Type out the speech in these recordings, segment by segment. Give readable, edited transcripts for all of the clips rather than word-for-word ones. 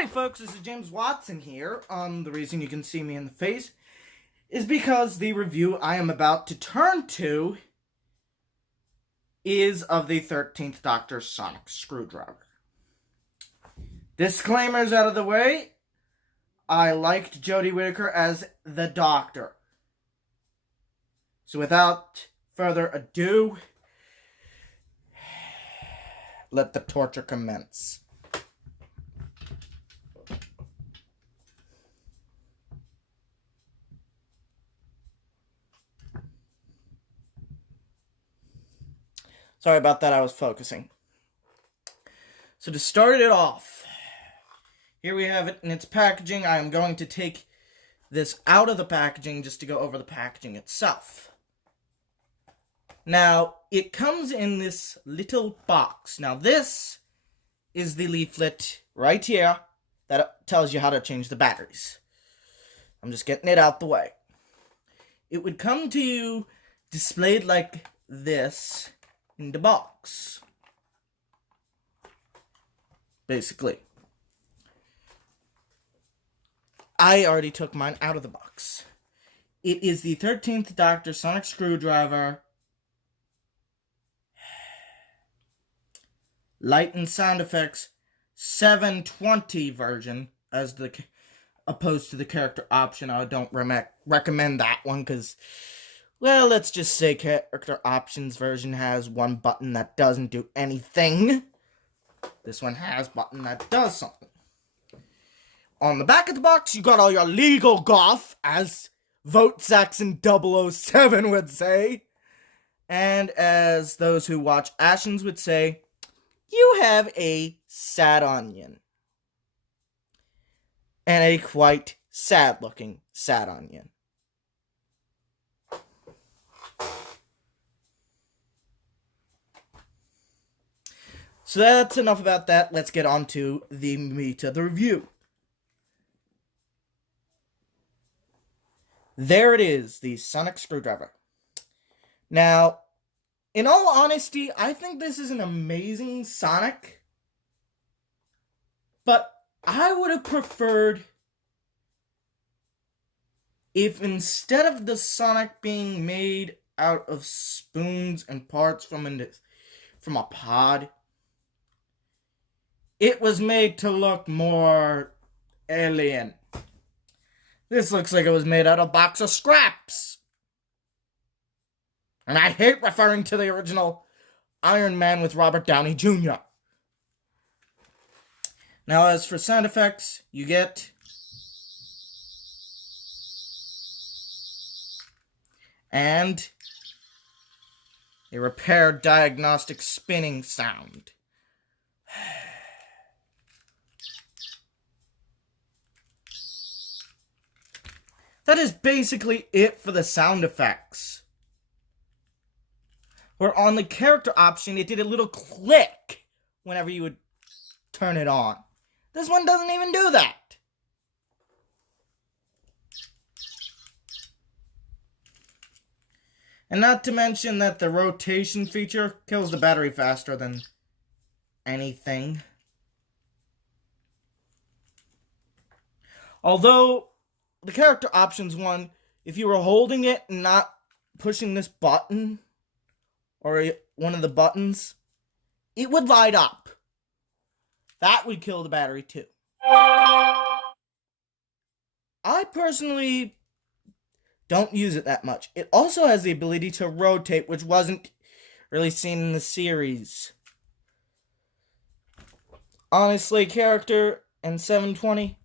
Howdy folks, this is James Watson here. The reason you can see me in the face is because the review I am about to turn to is of the 13th Doctor Sonic Screwdriver. Disclaimers out of the way, I liked Jodie Whittaker as the Doctor. So without further ado, let the torture commence. Sorry about that, I was focusing. So to start it off, here we have it in its packaging. I am going to take this out of the packaging just to go over the packaging itself. Now, it comes in this little box. Now, this is the leaflet right here that tells you how to change the batteries. I'm just getting it out the way. It would come to you displayed like this in the box. Basically. I already took mine out of the box. It is the 13th Doctor Sonic Screwdriver Light and Sound Effects 720 version, as opposed to the character option. I don't recommend that one because, well, let's just say character options version has one button that doesn't do anything. This one has a button that does something. On the back of the box, you got all your legal guff, as Vote Saxon 007 would say. And as those who watch Ashens would say, you have a sad onion. And a quite sad-looking sad onion. So that's enough about that. Let's get on to the meat of the review. There it is, the Sonic Screwdriver. Now, in all honesty, I think this is an amazing Sonic. But I would have preferred if instead of the Sonic being made out of spoons and parts from a pod, it was made to look more alien. This looks like it was made out of a box of scraps. And I hate referring to the original Iron Man with Robert Downey Jr. Now, as for sound effects, you get and a repair diagnostic spinning sound. That is basically it for the sound effects. Where on the character option, it did a little click whenever you would turn it on. This one doesn't even do that. And not to mention that the rotation feature kills the battery faster than anything. Although, the character options one, if you were holding it and not pushing this button, or one of the buttons, it would light up. That would kill the battery too. I personally don't use it that much. It also has the ability to rotate, which wasn't really seen in the series. Honestly, character and 720,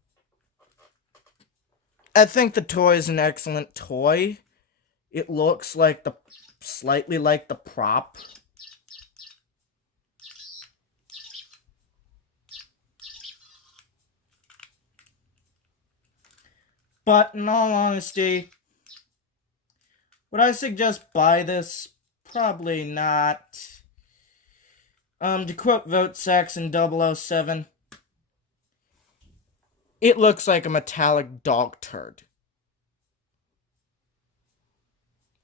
I think the toy is an excellent toy. It looks like slightly like the prop. But in all honesty, would I suggest buy this? Probably not. To quote Vote Saxon 007, it looks like a metallic dog turd.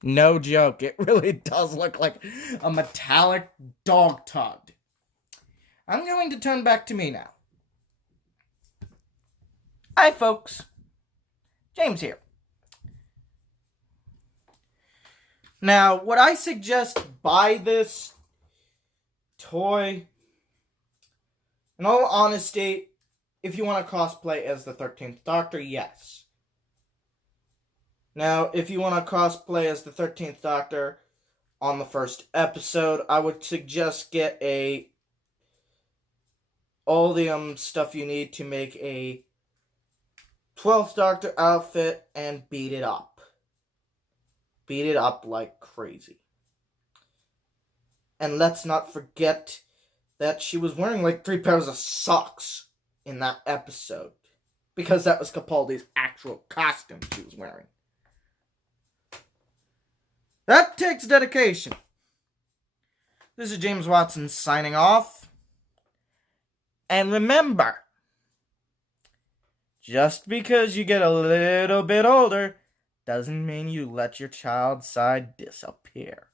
No joke, it really does look like a metallic dog turd. I'm going to turn back to me now. Hi, folks. James here. Now, would I suggest buy this toy? In all honesty, if you want to cosplay as the 13th Doctor, yes. Now, if you want to cosplay as the 13th Doctor on the first episode, I would suggest get all the stuff you need to make a 12th Doctor outfit and beat it up. Beat it up like crazy. And let's not forget that she was wearing like 3 pairs of socks in that episode. Because that was Capaldi's actual costume she was wearing. That takes dedication. This is James Watson signing off. And remember, just because you get a little bit older doesn't mean you let your child side disappear.